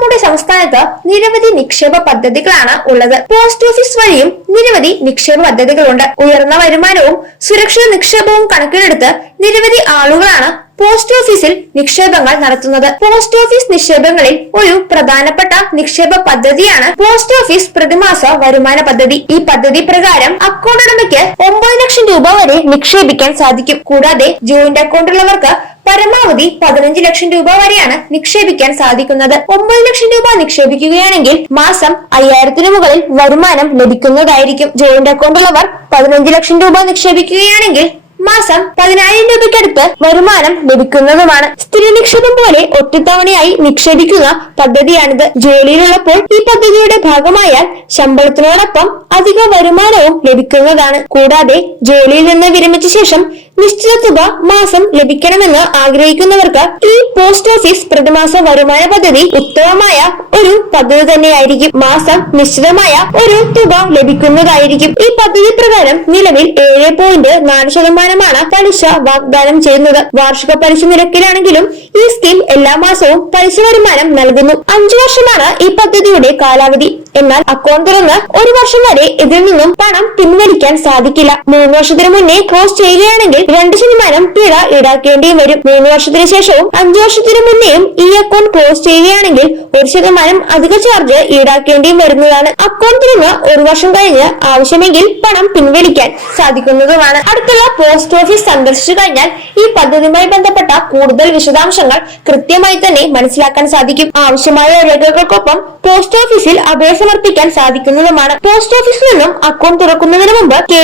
നമ്മുടെ സംസ്ഥാനത്ത് നിരവധി നിക്ഷേപ പദ്ധതികളാണ് ഉള്ളത്. പോസ്റ്റ് ഓഫീസ് വഴിയും നിരവധി നിക്ഷേപ പദ്ധതികളുണ്ട്. ഉയർന്ന വരുമാനവും സുരക്ഷിത നിക്ഷേപവും കണക്കിലെടുത്ത് നിരവധി ആളുകളാണ് പോസ്റ്റ് ഓഫീസിൽ നിക്ഷേപങ്ങൾ നടത്തുന്നത്. പോസ്റ്റ് ഓഫീസ് നിക്ഷേപങ്ങളിൽ ഒരു പ്രധാനപ്പെട്ട നിക്ഷേപ പദ്ധതിയാണ് പോസ്റ്റ് ഓഫീസ് പ്രതിമാസ വരുമാന പദ്ധതി. ഈ പദ്ധതി പ്രകാരം അക്കൗണ്ട് ഉടമയ്ക്ക് ഒമ്പത് ലക്ഷം രൂപ വരെ നിക്ഷേപിക്കാൻ സാധിക്കും. കൂടാതെ ജോയിന്റ് അക്കൗണ്ട് ഉള്ളവർക്ക് പരമാവധി പതിനഞ്ച് ലക്ഷം രൂപ വരെയാണ് നിക്ഷേപിക്കാൻ സാധിക്കുന്നത്. ഒമ്പത് ലക്ഷം രൂപ നിക്ഷേപിക്കുകയാണെങ്കിൽ മാസം അയ്യായിരത്തിന് മുകളിൽ വരുമാനം ലഭിക്കുന്നതായിരിക്കും. ജോയിന്റ് അക്കൗണ്ട് ഉള്ളവർ പതിനഞ്ച് ലക്ഷം രൂപ നിക്ഷേപിക്കുകയാണെങ്കിൽ മാസം പതിനായിരം രൂപയ്ക്കടുത്ത് വരുമാനം ലഭിക്കുന്നതുമാണ്. സ്ഥിര നിക്ഷേപം പോലെ ഒറ്റത്തവണയായി നിക്ഷേപിക്കുന്ന പദ്ധതിയാണിത്. ജോലിയിലുള്ളപ്പോൾ ഈ പദ്ധതിയുടെ ഭാഗമായാൽ ശമ്പളത്തിനോടൊപ്പം അധിക വരുമാനവും ലഭിക്കുന്നതാണ്. കൂടാതെ ജോലിയിൽ നിന്ന് വിരമിച്ച ശേഷം നിശ്ചിത തുക മാസം ലഭിക്കണമെന്ന് ആഗ്രഹിക്കുന്നവർക്ക് ഈ പോസ്റ്റ് ഓഫീസ് പ്രതിമാസ വരുമാന പദ്ധതി ഉത്തമമായ ഒരു പദ്ധതി തന്നെയായിരിക്കും. മാസം നിശ്ചിതമായ ഒരു തുക ലഭിക്കുന്നതായിരിക്കും. ഈ പദ്ധതി പ്രകാരം നിലവിൽ ഏഴ് പോയിന്റ് നാല് ശതമാനമാണ് പലിശ വാഗ്ദാനം ചെയ്യുന്നത്. വാർഷിക പലിശ നിരക്കിലാണെങ്കിലും ഈ സ്കീം എല്ലാ മാസവും പലിശ വരുമാനം നൽകുന്നു. അഞ്ചു വർഷമാണ് ഈ പദ്ധതിയുടെ കാലാവധി. എന്നാൽ അക്കൗണ്ട് തുറന്ന് ഒരു വർഷം വരെ ഇതിൽ നിന്നും പണം പിൻവലിക്കാൻ സാധിക്കില്ല. മൂന്ന് വർഷത്തിന് മുന്നേ ക്ലോസ് ചെയ്യുകയാണെങ്കിൽ രണ്ട് ശതമാനം പിഴ ഈടാക്കേണ്ടിയും വരും. മൂന്ന് വർഷത്തിന് ശേഷവും അഞ്ചു വർഷത്തിന് മുന്നേയും ഈ അക്കൗണ്ട് ക്ലോസ് ചെയ്യുകയാണെങ്കിൽ ഒരു ശതമാനം അധിക ചാർജ് ഈടാക്കേണ്ടിയും വരുന്നതാണ്. അക്കൗണ്ട് നിന്ന് ഒരു വർഷം കഴിഞ്ഞ് ആവശ്യമെങ്കിൽ പണം പിൻവലിക്കാൻ സാധിക്കുന്നതുമാണ്. അടുത്തുള്ള പോസ്റ്റ് ഓഫീസ് സന്ദർശിച്ചു കഴിഞ്ഞാൽ ഈ പദ്ധതിയുമായി ബന്ധപ്പെട്ട കൂടുതൽ വിശദാംശങ്ങൾ കൃത്യമായി തന്നെ മനസ്സിലാക്കാൻ സാധിക്കും. ആവശ്യമായ രേഖകൾക്കൊപ്പം പോസ്റ്റ് ഓഫീസിൽ അപേക്ഷ സമർപ്പിക്കാൻ സാധിക്കുന്നതുമാണ്. പോസ്റ്റ് ഓഫീസിൽ നിന്നും അക്കൗണ്ട് തുറക്കുന്നതിന് മുമ്പ് കെ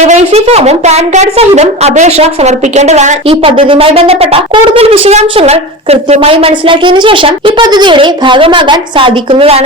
ഫോമും പാൻ കാർഡ് സഹിതം അപേക്ഷ സമർപ്പിക്കേണ്ടതാണ് ഈ പദ്ധതിയുമായി ബന്ധപ്പെട്ട കൂടുതൽ വിശദാംശങ്ങൾ കൃത്യമായി മനസ്സിലാക്കിയതിനു ശേഷം ഈ പദ്ധതിയുടെ ഭാഗമാകാൻ സാധിക്കുന്നതാണ്.